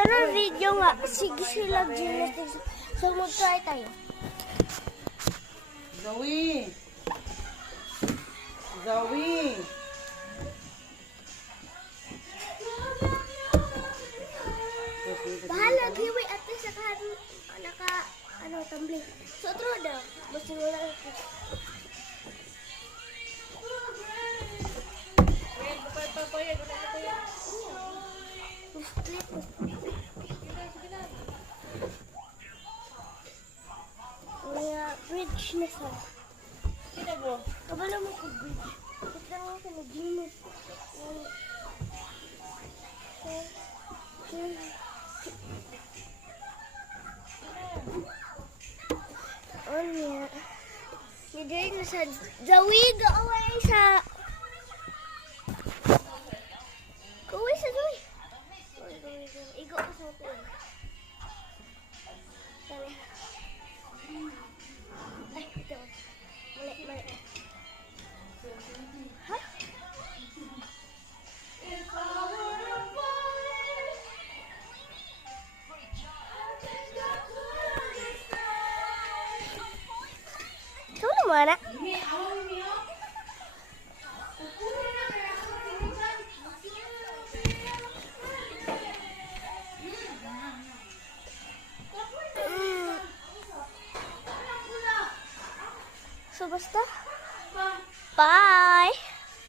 Ano video nga? Sige sila gymnastics. So mag-try tayo. Zoe! Zoe! Bahala, giwi at least tumbling. So true daw. Basta wala ito. Bridge na sa. Kita mo? Kabala mo ko bridge. Kita mo sa nag-gymnast. Oh niya. Nidiri na sa Zoe, go away sa. Go away sa Zoe. Igo ko sa mga. Sorry. Ay, ito. Mali. Ha? Ito naman na. So basta. Bye.